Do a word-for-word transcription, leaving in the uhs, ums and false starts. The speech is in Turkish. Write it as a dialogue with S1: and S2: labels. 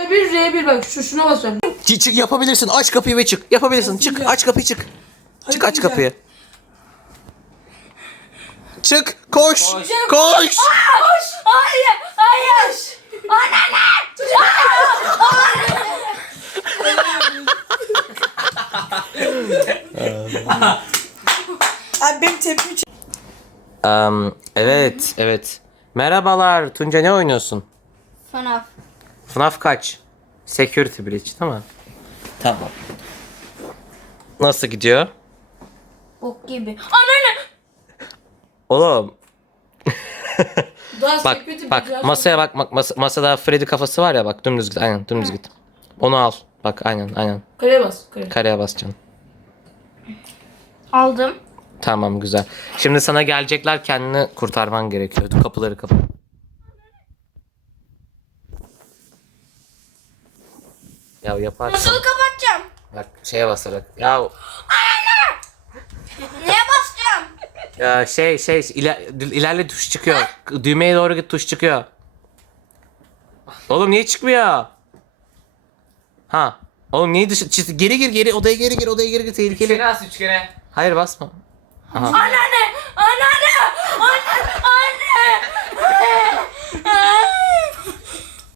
S1: bir R bir bak şu şuna basıyorum.
S2: Çık, çık yapabilirsin. Aç kapıyı ve çık. Yapabilirsin. Çık. Aç kapıyı çık. Çık aç kapıyı. Çık. Koş. Koş.
S1: Hayır hayır. Anne.
S3: Abi benim tepkimi çek.
S2: Um, evet. Evet. Merhabalar. Tunca ne oynuyorsun?
S1: FNAF.
S2: F N A F kaç? Security Breach değil mi? Tamam. Nasıl gidiyor?
S1: Bok gibi. Anne.
S2: Oğlum.
S1: Daha
S2: Bak
S1: security
S2: bak
S1: biraz-
S2: masaya bak, bak mas- masada Freddy kafası var ya, bak dümdüz git, aynen dümdüz git. Onu al. Bak aynen aynen.
S1: Kareye bas. Kareye.
S2: Kareye basacaksın.
S1: Aldım.
S2: Tamam güzel. Şimdi sana gelecekler, kendini kurtarman gerekiyor. Kapıları kapat. Ya yaparsın.
S1: Nasıl kapatacağım?
S2: Bak şeye basarak. Ya
S1: Neye basacağım?
S2: ya şey şey iler, ilerle tuş çıkıyor. Düğmeye doğru git, tuş çıkıyor. Oğlum niye çıkmıyor? Ha. Oğlum niye dışı çiz- geri gir geri odaya geri gir odaya geri gir, tehlikeli.
S4: Üçgene as üçgene.
S2: Hayır basma. Aha.
S1: Anneanne! Anneanne! Anne! Anne!